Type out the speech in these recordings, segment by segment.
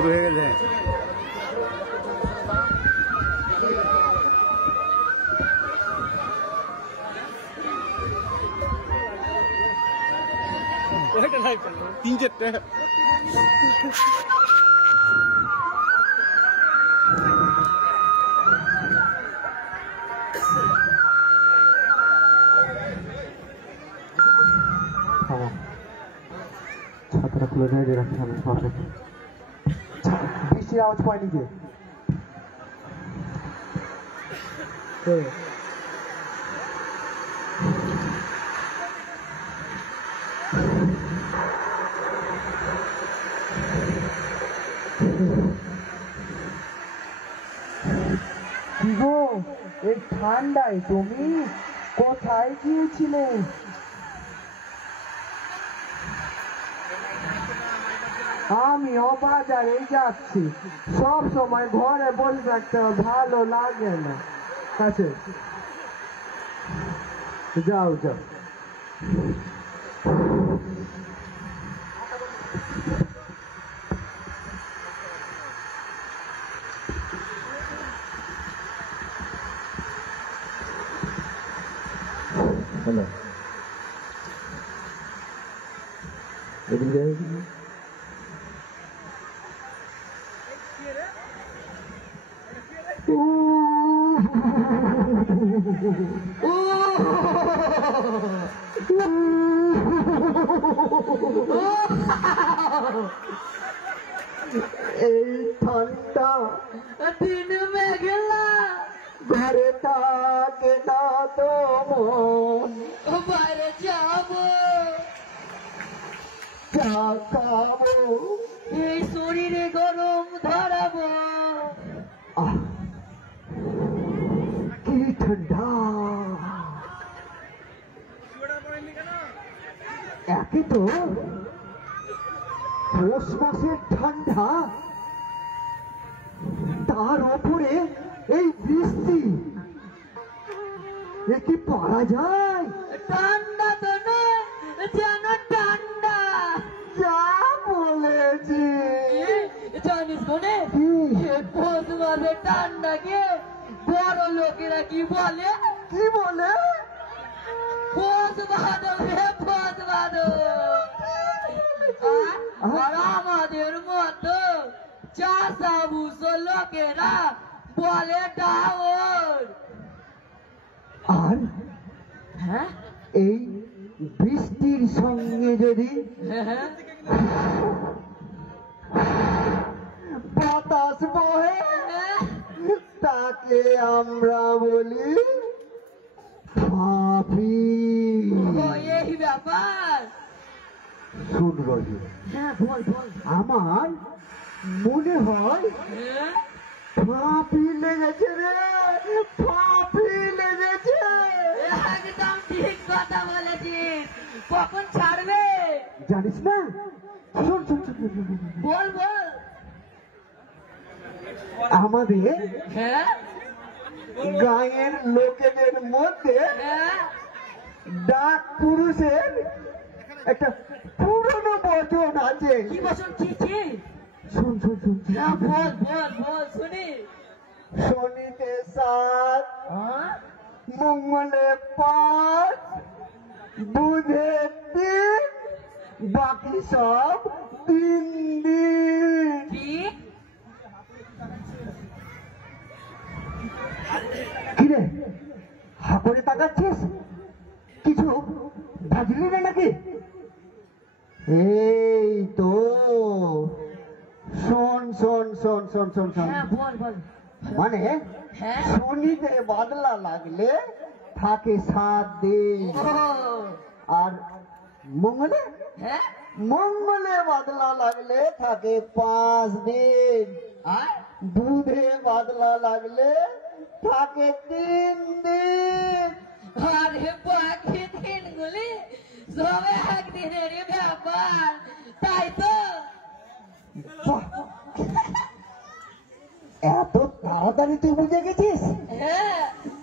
শুরু হয়ে গেছে। তিন চারটে ছাতাটা খুলে রেডি রাখতে হবে। বৃষ্টির আওয়াজ পায়নি যে কি গো, এই ঠান্ডায় তুমি কোথায় গিয়েছিলে? আমিও বাজারে যাচ্ছি। সব সময় ঘরে বসে থাকতে ভালো লাগে না। আছে যাও যাও। হ্যালো, এদিকে এই ঠান্ডা দিন মেঘলা ঘরে থাকে না তো মন, বাইরে যাবো চা খাবো, এই শরীরে গরম ধরাবো। কি ঠান্ডা, একে তো পৌষ মাসের ঠান্ডা, তার ওপরে এই বৃষ্টি, এ কি পারা যায়? ঠান্ডা তো নয়, যেন ঠান্ডা। যা বলেছি জানিস মনে, পৌষ মাসের ঠান্ডাকে বড় লোকেরা কি বলে? কি বলে? পৌষ ভাদর হে পৌষ ভাদর। আর আমাদের মতো চাষা ভুষো লোকেরা বলে ডাওর। আর হ্যাঁ, এই বৃষ্টির সঙ্গে যদি বাতাস বহে তাকে আমরা বলি ভাবি। এই ব্যাপার শুন রবি, আমার মনে হয় ফাঁপি লেগেছে রে, ফাঁপি লেগেছে। একদম ঠিক কথা বলেছিস। কখন ছাড়বে জানিস না? শোন শোন শোন, বল বল। আমাদের গাঁয়ের লোকেদের মধ্যে ডাক পুরুষের একটা পুরনো বচন আছে। কি বচন? শুন শুন শুন, বল বল বল শুনি। শনিতে 7, মঙ্গলে 5, বুধে 3, বাকি সব 3 দিন। কিরে হা করে তাকাচ্ছিস? কিছু ভাবলি না নাকি? এই তো শোন শোন শোন শোন শোন শোন, মানে শনিতে বাদলা লাগলে থাকে 7 দিন, আর মঙ্গলে মঙ্গলে বাদলা লাগলে থাকে 5 দিন, আর বুধে বাদলা লাগলে থাকে 3 দিন। আরে বাকি দিনগুলি সব একদিনের ব্যাপার, তাই তো? এত তাড়াতাড়ি তুই বুঝে গেছিস?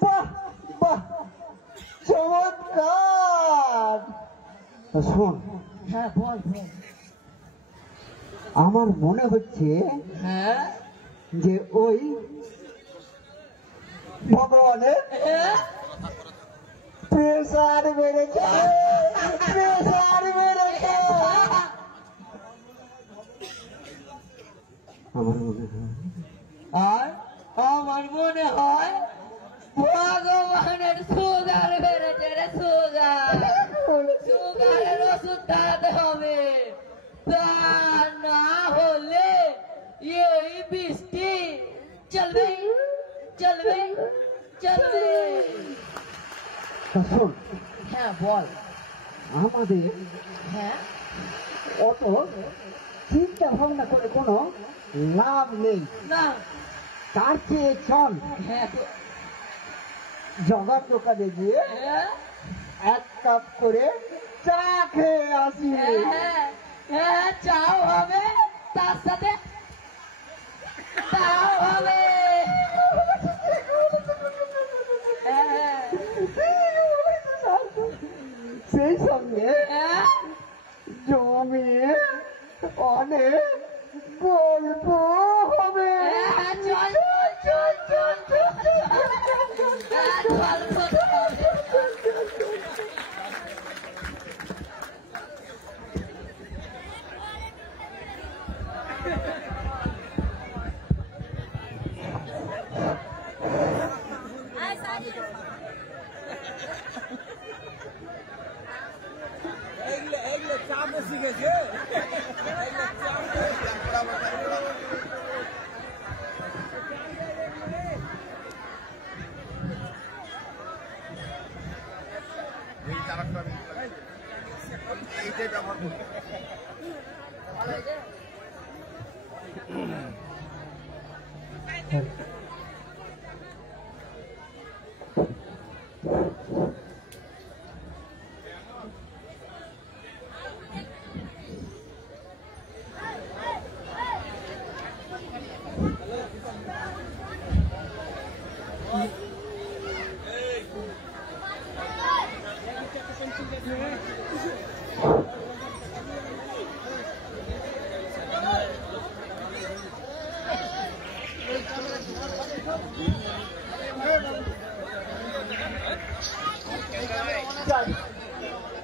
বাহ বাহ, চমৎকার। শোন, হ্যাঁ বল বল। আমার মনে হচ্ছে হ্যাঁ যে ওই ভগবানের প্রেসার বেড়েছে, প্রেসার বেড়েছে। আমার মনে হয় আর আমার মনে হয় ভগবানের সুগার বেড়েছে রে, সুগার, সুগারের ওষুধ খাওয়াতে হবে, তা না হলে এই বৃষ্টি চলবে চলবে চলবে। তা শোন, হ্যাঁ বল। আমাদের হ্যাঁ অত চিন্তা ভাবনা করে কোনো লাভ নেই। না তার চেয়ে চল হ্যাঁ জগার দোকানে গিয়ে হ্যাঁ এক কাপ করে চা খেয়ে আসি। হ্যাঁ হ্যাঁ চাও হবে, তার সাথে তাও হবে। হ্যাঁ সেই সঙ্গে হ্যাঁ জমিয়ে অনেক গল্প হবে। হ্যাঁ, চল চল চল চল চল হ্যাঁ, চল চল এইটাই ব্যবহার করতে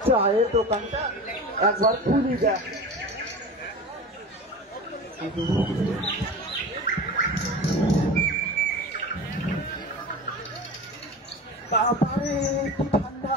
চায়ের দোকানটা একবার খুলি দেয়। বাবারে কি ঠান্ডা!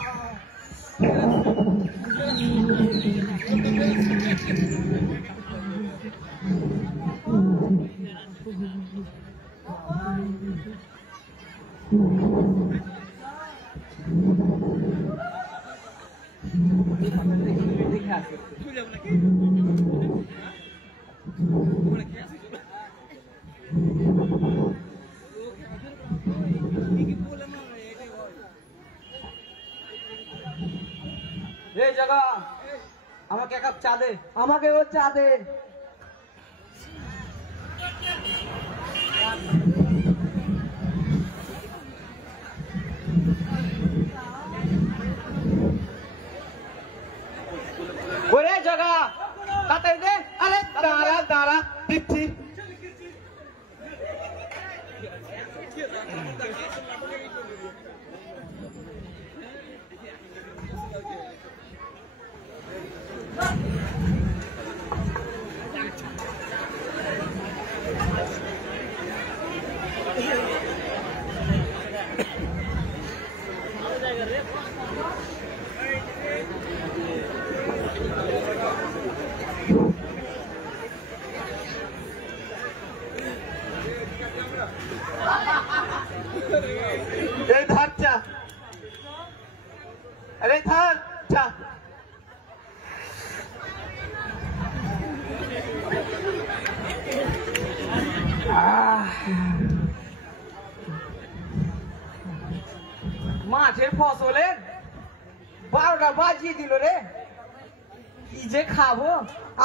এই জায়গা আমাকে এক কাপ চা দে। আমাকে ও চা দে। ওরে জায়গা তাড়াতাড়ি দে। আরে দাঁড়া দাঁড়া দিচ্ছি। এই ধর চা। আরে ধর চা। মাঠের ফসলের 12টা বাজিয়ে দিল রে। কি যে খাবো,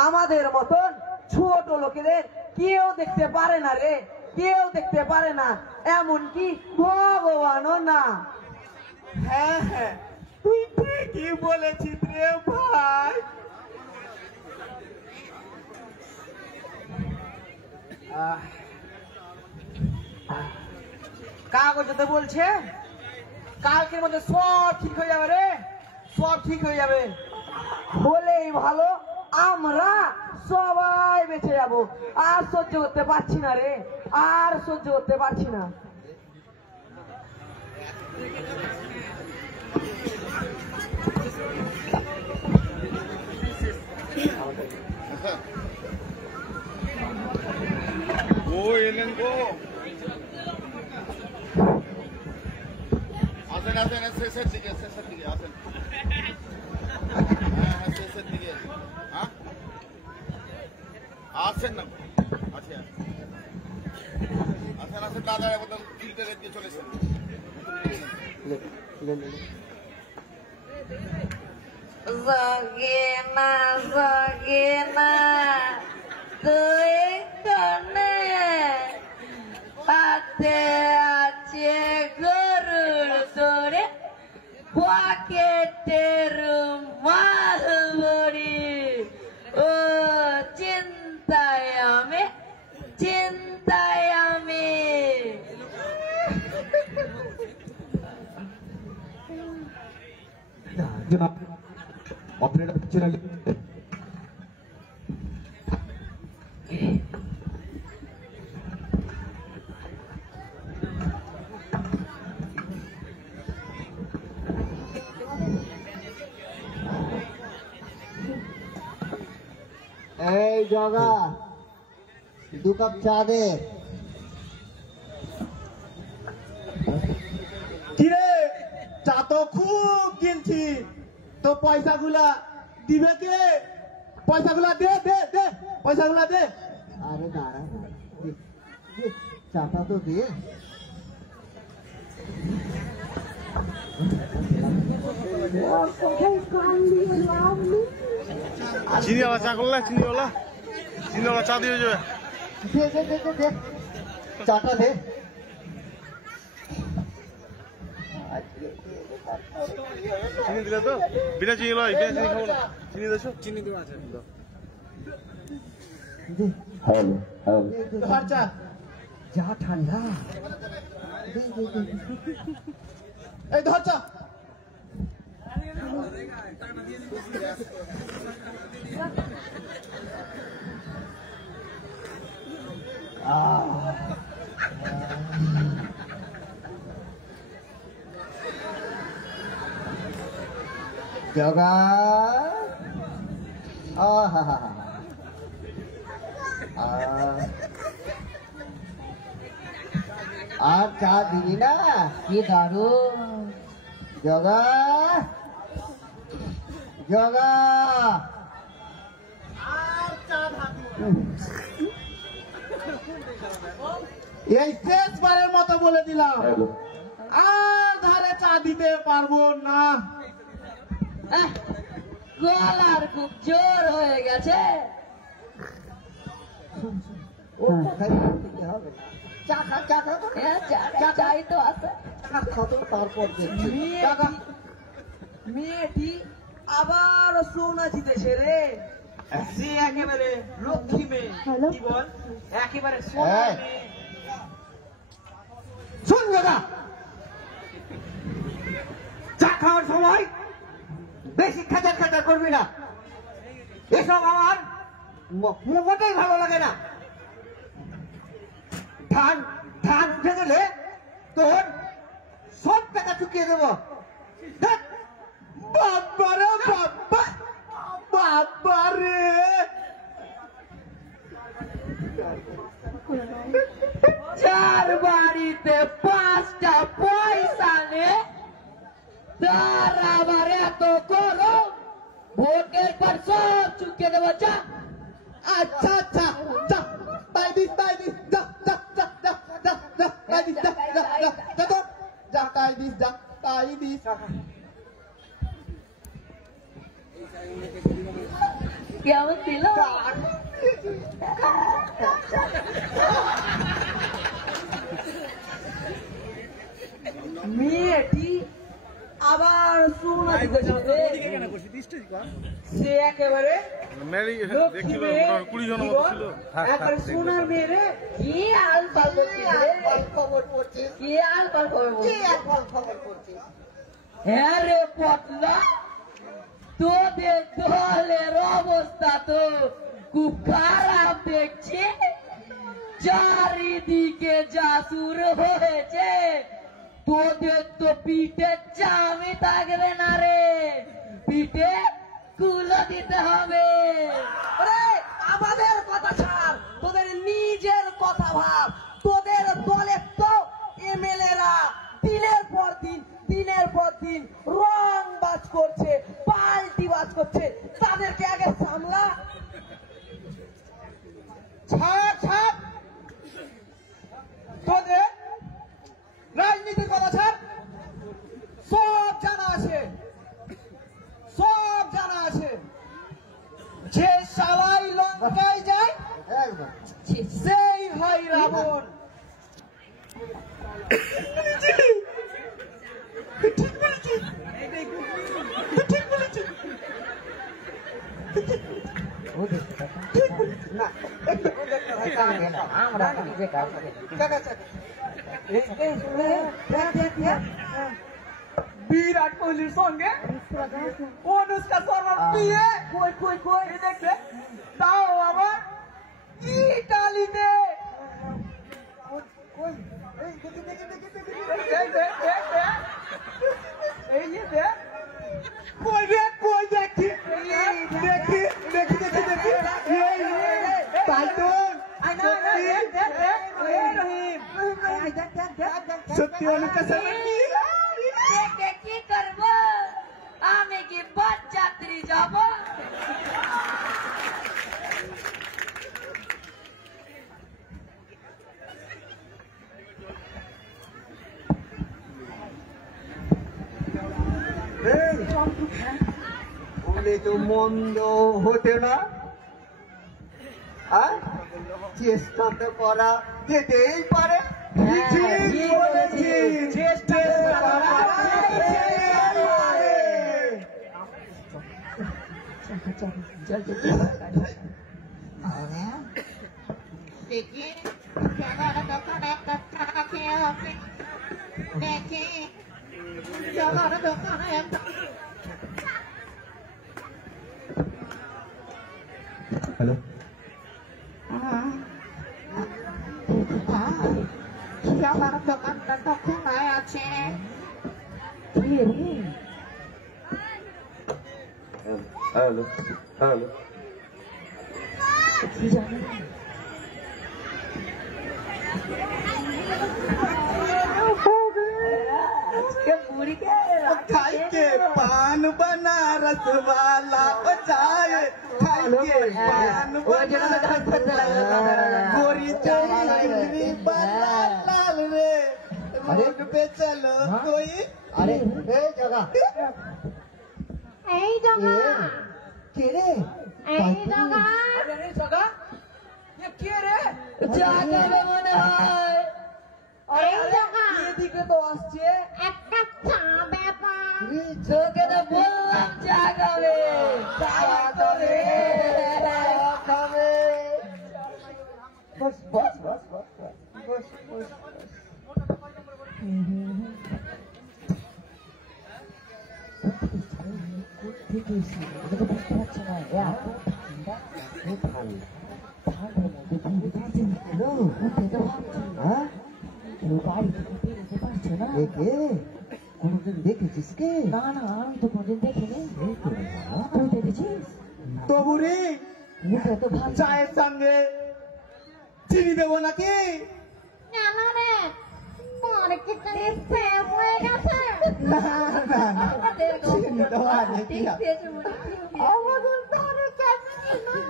আমাদের মতন ছোট লোকেদের কেউ দেখতে পারে না রে, কেউ দেখতে পারে না, এমনকি ভগবানও না। হ্যাঁ হ্যাঁ তুই ঠিকই বলেছিস রে ভাই। কাগজে বলছে কালকের মধ্যে সব ঠিক হয়ে যাবে রে, সব ঠিক হয়ে যাবে। হলেই ভালো, আমরা সবাই বেঁচে যাব। আর সহ্য করতে পারছি না রে, আর সহ্য করতে পারছি না। ও এলেন গো, আসেন আসেন, শেষের দিকে আসেন। হ্যাঁ শেষের দিকে, হ্যাঁ আসেন না, আসেন দাদা, এবার ফিল্টার রেখে চলেছেন। জগেনা তুই কনে পাতে আছে গরুর দরে পকেটের মাল ভরি। ও চিন্তায় আমি জনাব অপারেটর পিছনে এই জগা 2 কাপ চা দে। কিরে চা তো খুব কিনছি, তো পয়সাগুলা দিবে কে? পয়সাগুলা দে দে দে, পয়সাগুলা দে। আরে দাঁড়া, চাটা তো দে। চিনিওয়ালা চা করলে, চিনিওয়ালা চা দিয়ে যাবে। দে দে দে দে, চাটা দে। চিনি দিলে তো? বিনা চিনি লয়, বিনা চিনি খাবো না। চিনি দিয়েছো? চিনি দেওয়া আছে। ধর চা। যা ঠান্ডা। এই ধর চা। জগা আর চা দিবি না? কি দারুণ। জগা জগা এই শেষবারের মতো বলে দিলাম, আর ধারে চা দিতে পারবো না। গলার খুব জোর হয়ে গেছে। চা খা, চা খা, চাই তো আছে। চা খাতো তারপর দেখছি। মেয়েটি আবার সোনা জিতেছে রে, সে একেবারে লক্ষ্মী মেয়ে। কি বল, একেবারে সোনা এই। মেয়ে। শোন দাদা, চা খাওয়ার সময় বেশি খাচার খাচার করবি না, এসব আমার মোটেই ভালো লাগে না। ধান ধান উঠে গেলে তোর সব টাকা চুকিয়ে দেবো। বাবারে বাবা, বাবারে চার বাড়িতে 5টা পয়সা নে, তার আবার এত করো, ভোটের পর সব চুকে দেবো। চা আচ্ছা আচ্ছা, যা তাই দিস তাই দিস, যা যা যা যা যা যা তাই দিস, যা যা যা যা তো যা তাই দিস, যা তাই দিস। কেমন ছিল? মেয়েটি আবার সোনা দিতে যাবে সে একেবারে লক্ষ্মী মেয়ে, একবারে সোনার মেয়ে রে। কি আলফাল করছিস রে? খবর পড়ছিস? কি আলফাল খবর পড়ছিস? হ্যাঁ রে পটলা, তোদের দলের অবস্থা তো খুব খারাপ দেখছি। চারিদিকে যা শুরু হয়েছে, তোদের তো পিঠে চামি থাকবে না রে, পিঠে কুলো দিতে হবে। ওরে আমাদের কথা ছাড়, তোদের নিজের কথা ভাব। তোদের দলের তো এমএলএরা দিনের পর দিন রং বাজ করছে, পাল্টি বাজ করছে, তাদেরকে আগে সামলা। ছাড় তোদের রাজনীতির কথা ছাড়। সব জানা আছে যে শালাই লঙ্কায় যায় সেই হয় রাবণ। বিরাট কোহলির সঙ্গে অনুষ্কা শর্মার বিয়ে কই দেখলে, তাও আবার ইটালিতে। এই যে দেখ, কই দেখি সত্যি অনুষ্কা শর্মার বিয়ে। দেখে কি করবো? আমি কি বরযাত্রী যাব? বলে তো মন্দ হতে না, চেষ্টা তো করা যেতেই পারে। ঠিক বলেছিস, চেষ্টা করা যেতেই পারে। দেখি জগার দোকানে একটা চা খেয়ে আসি। দেখি জগার দোকানে একটা হ্যালো, জগার দোকানটা তো খোলাই আছে। হ্যালো खाइके पान बनारस वाला ओ चाय खाइके पान गोरी चुनरी वाला लाल रे रोड पे चलो कोई। अरे এই জগা के रे এই জগা আরে জগা, এ কে রে? জাগাবে মনে হয়। আরে এই জগা এদিকে তো আসছে। একটা চা ব্যাপার তোকে তো বললাম জাগাবে। দেখেছিস কে? না না আমি তো কোনদিন দেখিনি। তুই দেখেছিস? তবুরে মুখে তো ভালো। চায়ের সঙ্গে চিনি দেবো নাকি? কেন রে তোর কি করে প্রেম হয়ে গেছে? না চিনি দেওয়া নাকি? আমাদের ধরে কেমন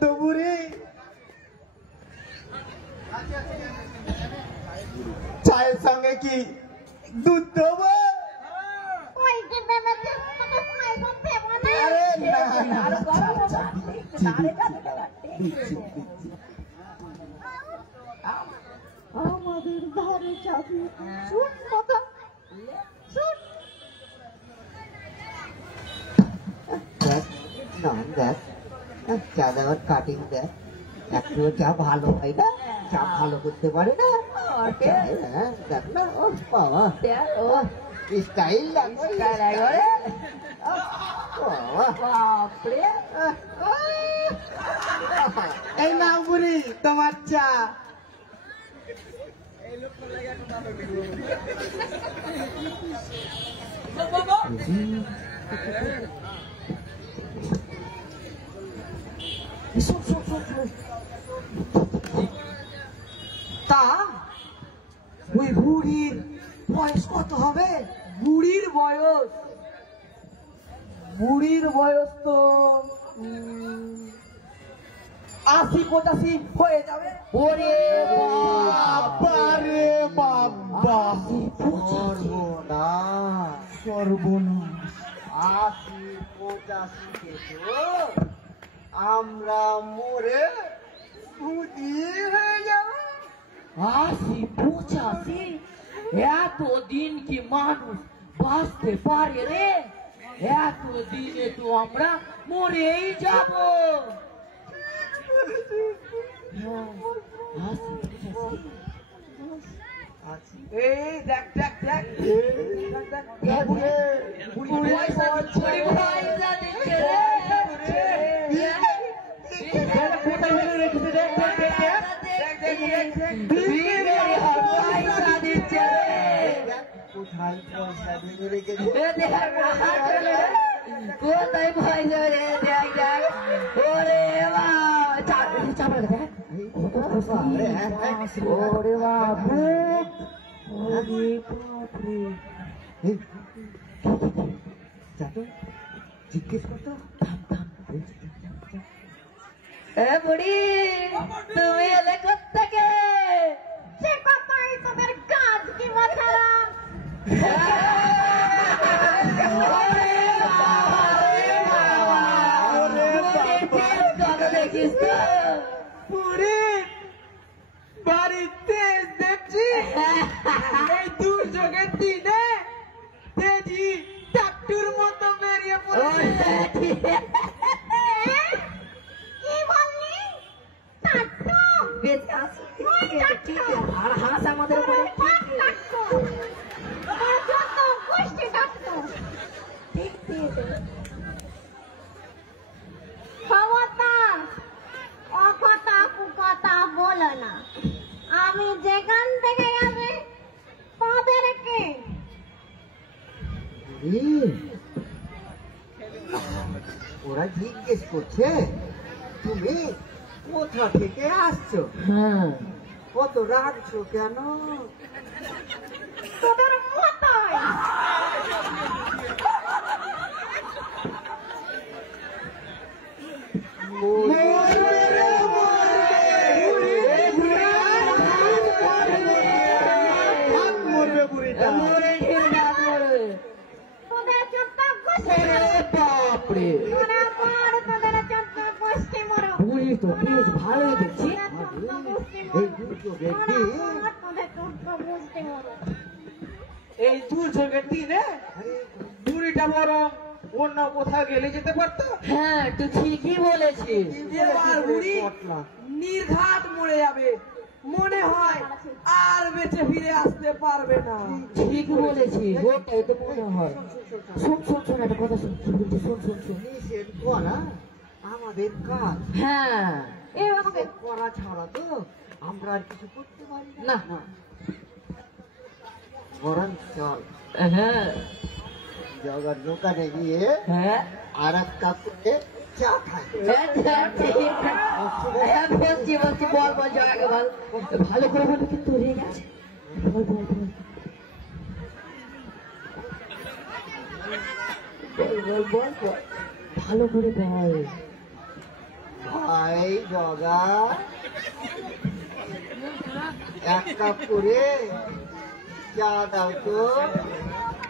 তবুরে চায়ের সঙ্গে কি দুধ দেবো? ওই যে বেলাতে তোকে পয়সা দেব না। আরে না আর গরম হবে। দিচ্ছি। আমাদের ধারে চাবি শুট কথা শুট দেখ নাম দেখ চা দেওয়ার কাটিং দেখ একটু চা ভালো হয় না চা ভালো করতে পারে না হ্যাঁ দেখ না ও বাবা ও স্টাইল লাগবে বাপরে এই নাও বুড়ি তোমার চা তা ওই বুড়ির বয়স কত হবে? বুড়ির বয়স তো 80-85 হয়ে যাবে। ওরে বাবারে বাবা সর্বনাশ 80-85 আমরা মরে বুদ্ধি হয়ে যাবো 80-85 এতদিন কি মানুষ বাঁচতে পারে রে? এতদিনে তো আমরা মরেই যাব। এই দেখ দেখ দেখ পয়সা দিচ্ছে রে। পয়সা দিচ্ছে রে। কোথায় পয়সা দিয়ে রেখেছে কোথায় পয়সা রে? দেখ দেখ ওরে ওরে বাবু জিজ্ঞেস করতো এ বুড়ি তুমি এলে কোত্থেকে? সে কথাই তোদের কাজ কি মাথারা দেখিস তো বুড়ি বাড়িতে দেখছি এই দুর্যোগের দিনে তেজি টাট্টুর মতো বেরিয়ে পড়েছে। কি বললি টাট্টু বেঁচে আছি আর হাঁস আমাদের উপরে টাট্টু আমার যত গোষ্ঠী টাট্টু খবরদার অকথা কুকথা বলো না আমি যেখান থেকে যাবে তাদেরকে ওরা জিজ্ঞেস করছে তুমি কোথা থেকে আসছো হ্যাঁ কত রাখছো কেন তোদের মতোই মরবে বুড়িটা তোদের চোদ্দ গোষ্ঠী বাপরে মনে পড় তোদের চোদ্দ গোষ্ঠী মরো বুড়ি তো বেশ ভালোই দেখছি এই দুর্যোগের দিন তোদের চোদ্দ গোষ্ঠী মরো এই দুর্যোগের দিনে বুড়িটা বরং অন্য কোথাও গেলে যেতে পারতো। হ্যাঁ তুই ঠিকই বলেছিস এবার বুড়ি নির্ঘাত মরে যাবে, মনে হয় আর বেঁচে ফিরে আসতে পারবে না। ঠিক বলেছিস ওটাই তো মনে হয়। শোন শোন শোন একটা কথা শোন কি বলছি শোন শোন শোন নিষেধ করা আমাদের কাজ হ্যাঁ নিষেধ করা ছাড়া তো আমরা আর কিছু করতে পারি না বরং চল হ্যাঁ জগার দোকানে গিয়ে হ্যাঁ আর এক কাপ করে চা খাই বলছি বলছি বল বল জগাকে বল ভালো করে বল কিন্তু রেগে গেছে বল বল বল বল বল বল ভালো করে বল ভাই জগা এক কাপ করে চা দাও তো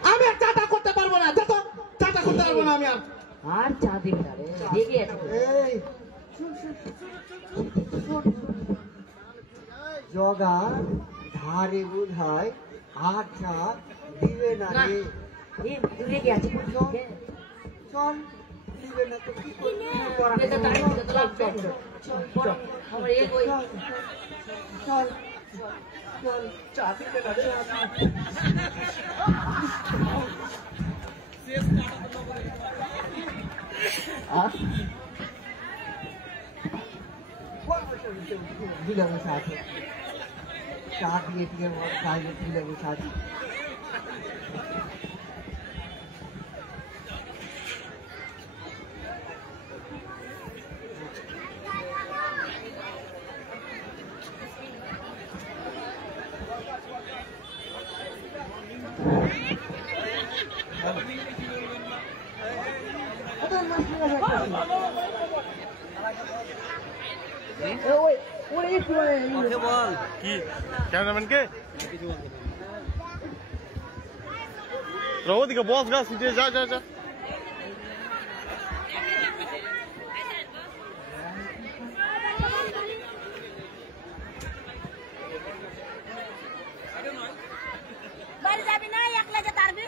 আমি আর চাটা করতে পারবো না যত চাটা করতে পারবো না আমি আর চা দিবি না রে রেগে আছে এই জগা ধারে বোধ হয় আর চা দিবে না না। রে তুই রেগে আছে চল দিবে না তো কি করবি এটা তাই তো লাগবে চল আমার এই ওই চল চল চা দিতে না রে দিলে বসে আছে চা দিয়ে দিয়ে খাইলে দিলে বসে আছে কি ক্যামেরাম্যান কে ওদিকে বস গাছ যা যা যা বাড়ি যাবি না একলা যে তারবি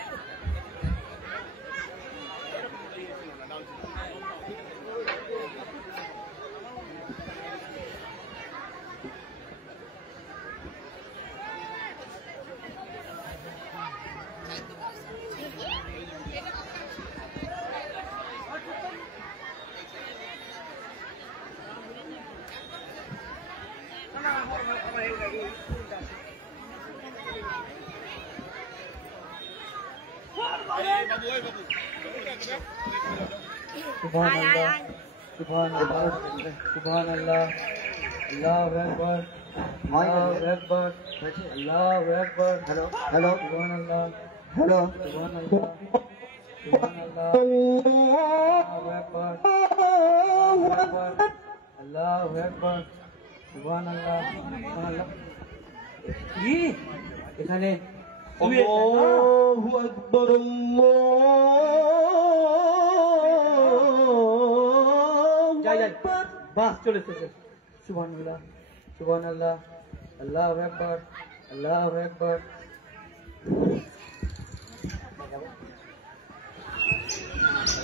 সুবহানাল্লাহ আল্লাহু আকবার আল্লাহু আকবার আল্লাহু আকবার হ্যালো হ্যালো সুবহানাল্লাহ হ্যালো সুবহানাল্লাহ সুবহানাল্লাহ আল্লাহু আকবার আল্লাহু আকবার আল্লাহু আকবার সুবহানাল্লাহ সুবহানাল্লাহ কি এখানে আল্লাহু আকবার যাই যাই বাস চলে এসেছে সুবহানাল্লাহ সুবহানাল্লাহ আল্লাহু আকবার আল্লাহু আকবার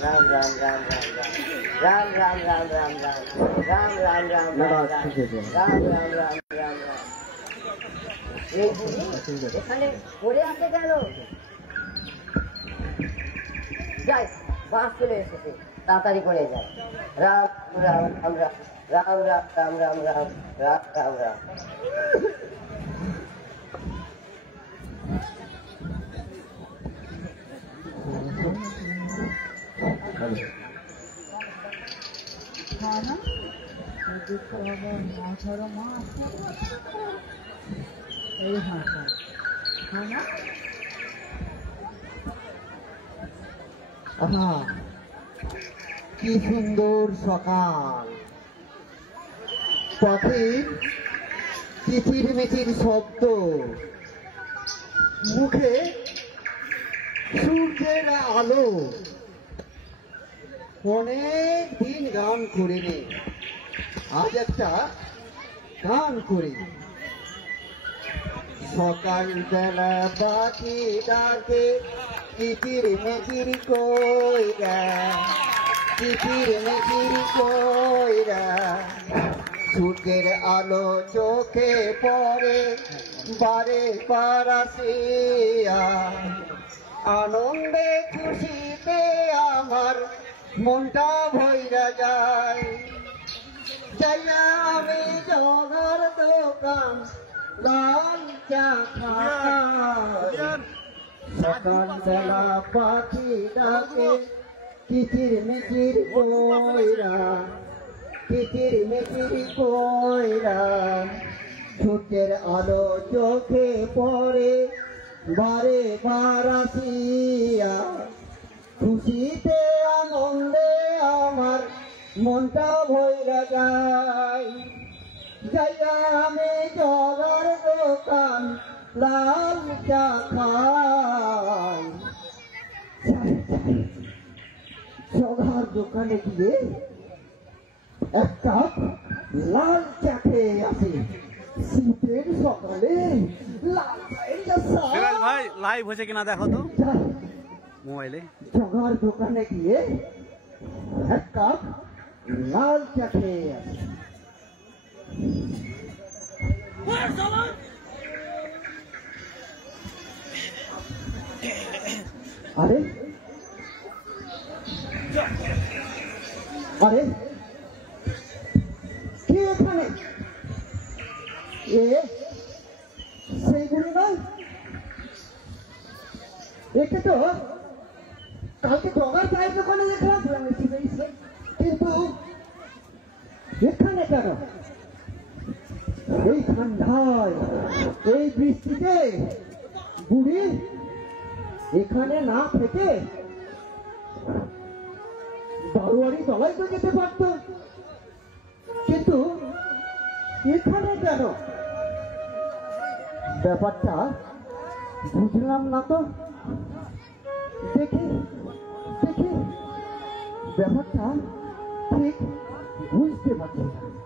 রাম রাম রাম রাম রাম রাম রাম রাম রাম রাম রাম রাম রাম রাম রাম রাম রাম রাম এই বুঝি এখানে পড়ে আছে কেন যাই বাস চলে এসেছে তাড়াতাড়ি করে যায় রাম রাম রাম রাম রাম রাম রাম রাম রাম রাম রাম কি সুন্দর সকাল পাখির কিচির মিচির শব্দ মুখে সূর্যের আলো অনেক দিন গান করিনি আজ একটা গান করি সকাল বেলা পাখি ডাকে কিচির মিচির কইরা কিচির মিচির কইরা সূর্যের আলো চোখে পড়ে বারে বারাসিয়া আনন্দে খুশিতে আমার মনটা ভইরা যায় যাইয়া আমি জগার দোকান লাল চা খাই সকাল বেলা পাখি ডাকে কিচির মিচির কইরা কিচির মিচির কইরা সূর্যের আলো চোখে পড়ে বারে বারাসিয়া খুশিতে আনন্দে আমার মনটা ভইরা যায় যাইয়া আমি জগার দোকান লাল চা খাই জগার দোকানে গিয়ে এক কাপ লাল চা খেয়ে আসি শীতের সকালে লাল চায়ের বিরাজ ভাই লাইভ হয়েছে কিনা দেখো তো মোবাইলে জগার দোকানে গিয়ে এক কাপ লাল চা খেয়ে আসি। আরে আরে কি এখানে? এ সেই বুড়ি নয়? একে তো কালকে জগার চায়ের দোকানে দেখলাম, কিন্তু এখানে কেন? এই ঠান্ডায়, এই বৃষ্টিতে বুড়ি এখানে না থেকে বারোয়ারি তলায় তো যেতে পারত, কিন্তু এখানে কেন? ব্যাপারটা বুঝলাম না তো। দেখি দেখি ব্যাপারটা ঠিক বুঝতে পারছি না।